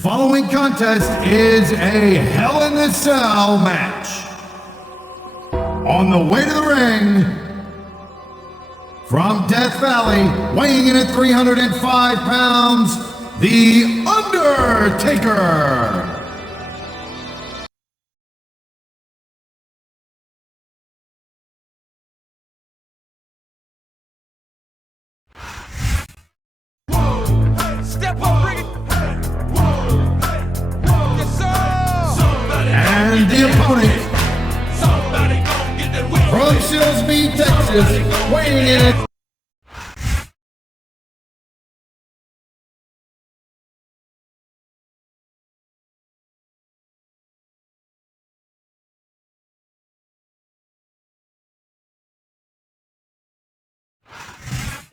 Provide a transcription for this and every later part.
following contest is a Hell in a Cell match. On the way to the ring, from Death Valley, weighing in at 305 pounds, the Undertaker. Step up, bring it. Yes, sir. And the opponent, from Silsbee, Texas, weighing in at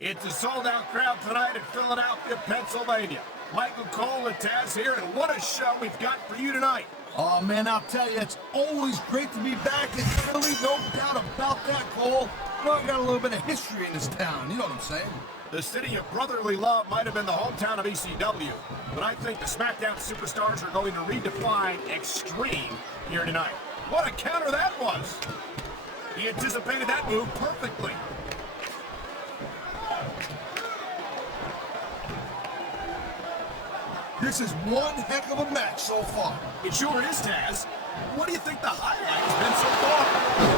It's a sold-out crowd tonight in Philadelphia, Pennsylvania. Michael Cole and Taz here, and what a show we've got for you tonight. Oh, man, I'll tell you, it's always great to be back in Philly, no doubt about that, Cole. You know, I got a little bit of history in this town, you know what I'm saying? The city of brotherly love might have been the hometown of ECW, but I think the SmackDown superstars are going to redefine extreme here tonight. What a counter that was! He anticipated that move perfectly. This is one heck of a match so far. It sure is, Taz. What do you think the highlight has been so far?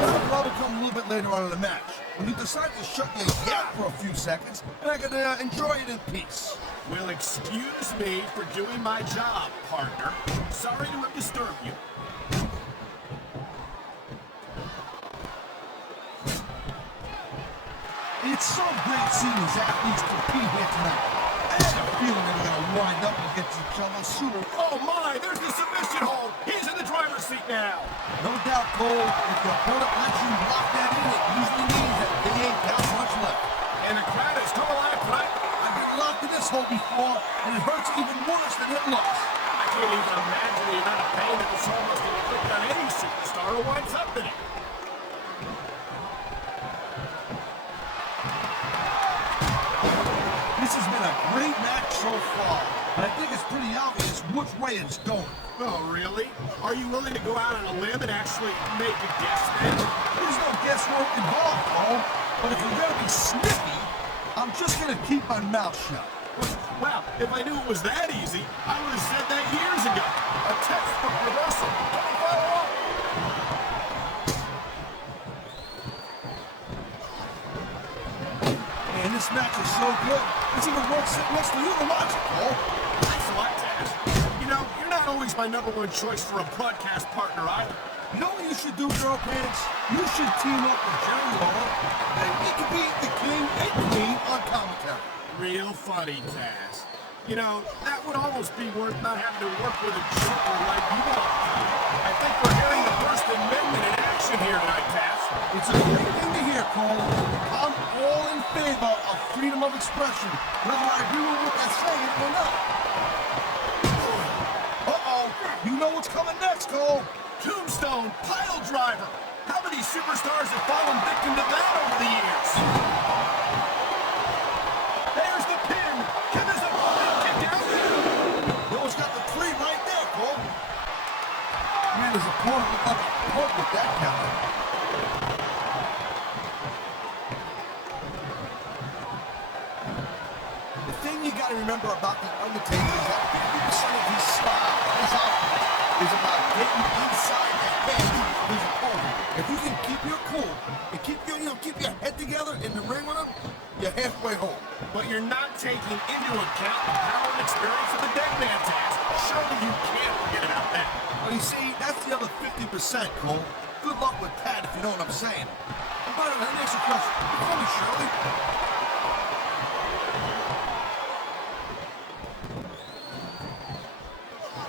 That'll probably come a little bit later on in the match, when you decide to shut your yap for a few seconds, and I can enjoy it in peace. Well, excuse me for doing my job, partner. Sorry to have disturbed you. It's so great seeing these athletes compete here tonight. I have a feeling they're going to wind up against each other sooner. Oh my, there's the submission hold. He's in the driver's seat now. No doubt, Cole, if the opponent lets you lock that in, it usually means that they ain't got much left. And the crowd has come alive tonight. I've been locked in this hole before, and it hurts even worse than it looks. I can't even imagine the amount of pain that this hole must inflict on any superstar who winds up in it. This has been a great match so far, but I think it's pretty obvious which way it's going. Oh, really? Are you willing to go out on a limb and actually make a guess then? There's no guesswork involved, Cole, but if you're going to be snippy, I'm just going to keep my mouth shut. Well, if I knew it was that easy, I would have said that years ago. A textbook reversal. Can we follow up? Man, this match is so good. It's even worth sitting next to you to watch it, Cole. Thanks a lot, Taz. You know, you're not always my number one choice for a broadcast partner either. You know what you should do, Girl Pants? You should team up with Jerry Lawler, and he could be the king and queen on commentary. Real funny, Taz. You know, that would almost be worth not having to work with a joker like you are. I think we're getting the First Amendment in action here tonight, Taz. It's a great thing to hear, Cole. I'm all in favor of freedom of expression, whether I agree with what they're saying or not. Uh-oh, you know what's coming next, Cole. Tombstone pile driver. How many superstars have fallen victim to that over the years? There's the pin. Can this opponent kick out? No, it's got the three right there, Cole. Man, his opponent looked like a punk with that counter. The thing you gotta remember about the Undertaker is that 50% of his style, his outfit, is about getting inside the head of his opponent. If you can keep your cool and keep your head together in the ring with him, you're halfway home. But you're not taking into account the power and experience of the dead man, Taz. Surely you can't forget about that. Well, you see, that's the other 50%, Cole. Good luck with that, if you know what I'm saying. And by the way, next question. Call me Shirley.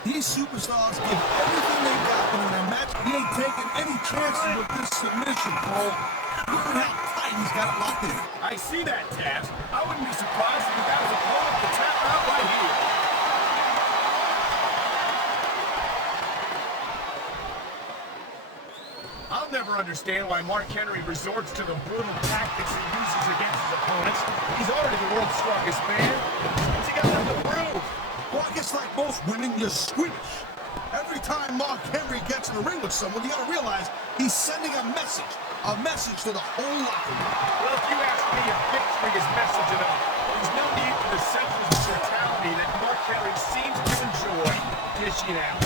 These superstars give everything they got, but in their match, he ain't taking any chances with this submission, Cole. Look at how tight he's got it locked in. I see that, Taz. I wouldn't be surprised if he got his opponent to tap out right here. I'll never understand why Mark Henry resorts to the brutal tactics he uses against his opponents. He's already the world's strongest man. What's he got left to prove? Well, I guess like most lost, winning, you're squeamish. Every time Mark Henry gets in the ring with someone, you gotta realize he's sending a message to the whole locker room. Well, if you ask me, a victory is message enough. There's no need for the senseless brutality that Mark Henry seems to enjoy dishing out.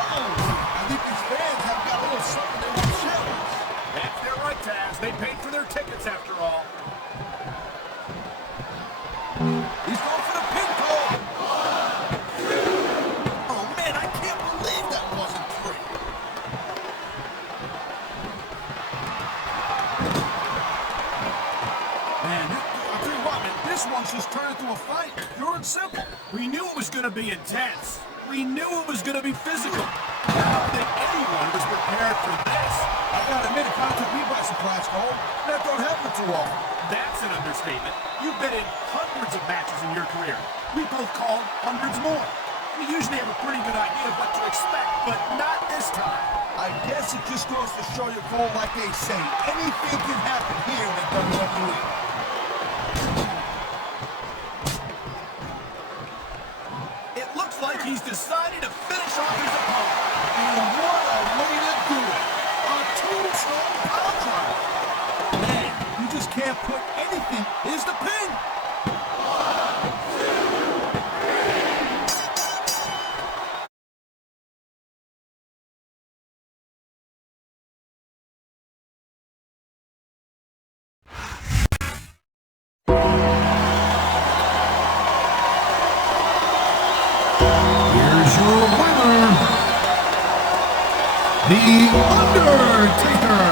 I think these fans have got a little something they want to share with us. That's their right, Taz. They paid for their tickets after all. He's going for the pinfall. Oh, man, I can't believe that wasn't free. Man, I'll tell you what, man, this one's just turned into a fight. Pure and simple. We knew it was going to be intense. We knew it was going to be physical. I don't think anyone was prepared for this. I gotta admit, it kind of took me by surprise, Cole. That don't happen too often. That's an understatement. You've been in hundreds of matches in your career. We both called hundreds more. We usually have a pretty good idea of what to expect, but not this time. I guess it just goes to show you, Cole, like they say, anything can happen here in WWE. It looks like he's decided to finish off his opponent. And what a way to do it. A tombstone power driver. Man, you just can't put anything. Here's the pin. Here's your winner, The Undertaker.